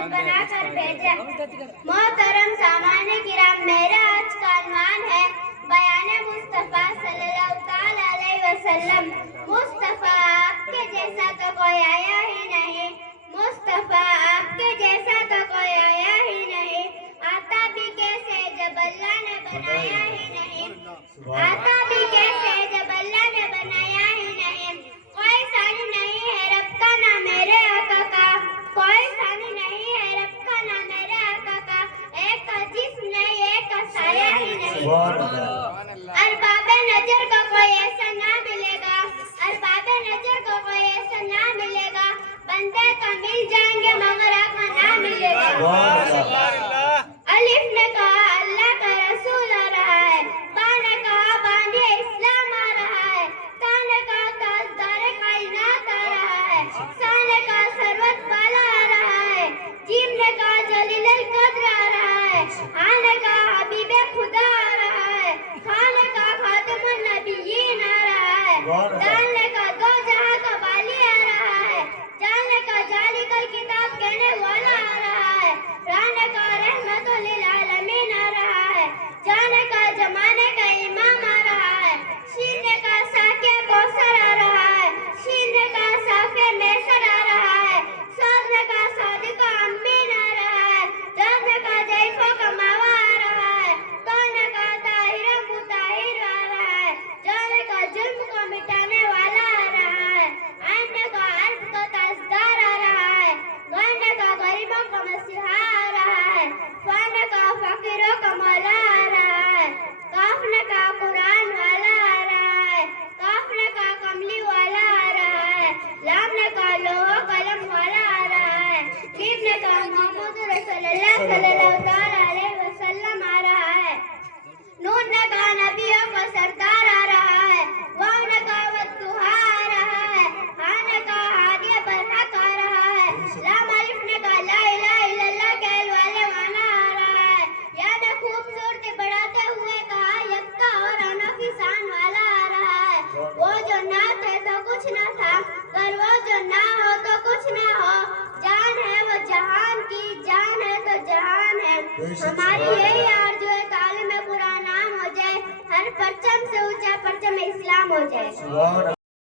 मोहब्बत बना कर भेजा। मोहतरम सामाने किराम, मेरा आज का अन्वान है बयाने मुस्तफा सल्लल्लाहु ताला अलैहि वसल्लम। मुस्तफा आपके जैसा तो कोई आया ही नहीं, मुस्तफा आपके जैसा तो कोई आया ही नहीं। आता भी कैसे जब अल्लाह ने बनाया ही नहीं, आता भी कैसे जब अल्लाह ने बनाया ही नहीं। कोई सानी नहीं है रब का ना मेरे आका का, कोई सानी नहीं है रब का ना मेरे आका का। एक का जिस्म नहीं, एक का साया ही नहीं। अरबाबे नजर को कोई ऐसा ना मिलेगा, अरबाबे नजर को कोई ऐसा ना मिलेगा। बंदे तो मिल जाएंगे मगर आका ना मिलेगा। अलिफ ने कहा अल्लाह का रसूल आ रहा है, बा ने कहा बानी इस्लाम आ रहा है, ता ने कहा ताजदार कायनात आ रहा है, सा ने कहा सरवत वाला आ रहा है, जीम ने कहा जलील कद्र आ रहा है, हा ने कहा हबीबे खुदा आ रहा है, खा ने कहा खातिमुन नबिय्यीन आ रहा है, दाल ने कहा दो जहां का वाली आ रहा है, जाल ने कहा जाली कल किताब कहने वाला आ रहा है, रा ने कहा रहमतुल लिल आलमीन आ रहा है, जाने का जमाने का इमाम आ रहा है, शीन ने कहा साके कौसर आ रहा है, शीन ने कहा साफे मैसर आ रहा है, साद ने कहा सादिक अमीन आ रहा है, जाद ने कहा जैफो का मावा आ रहा है, तो ने कहा ताहिर मुताहिर आ रहा है, जाने का जुल्म को मिटाने वाला आ रहा है, आइन ने कहा अर्ज का ताजदार आ रहा है, गैन ने कहा गरीबों का मसीहा आ रहा है, फा ने कहा फकीरों का मौला आ रहा है, काफ ने कहा कुरान वाला आ रहा है, काफ ने कहा कमली वाला आ रहा है, लाम ने कहा लोहा कलम वाला आ रहा है, मीम ने कहा मोहम्मद रसूलुल्लाह सल्लल्लाहु ताला अलैहि वसल्लम आ रहा है, नून ने कहा नबियों का सरदार आ रहा है, वाव ने कहा वद्दुहा आ रहा है, हा ने कहा हादिया बरहक आ रहा है, लाम अलिफ ने कहा ला इलाहा इल्लल्लाह कहल वाले वाना आ रहा है, या ने खूबसूरती बढ़ाते हुए कहा यक्ता और अनोखी शान वाला आ रहा है। वो जो ना थे तो कुछ ना था, पर वो जो ना हो तो कुछ ना हो, जान है वो जहान की, जान है तो जहान है। हमारी यही आरज़ू है तालीम कुरान आम हो जाए, हर परचम से ऊंचा परचम इस्लाम हो जाए।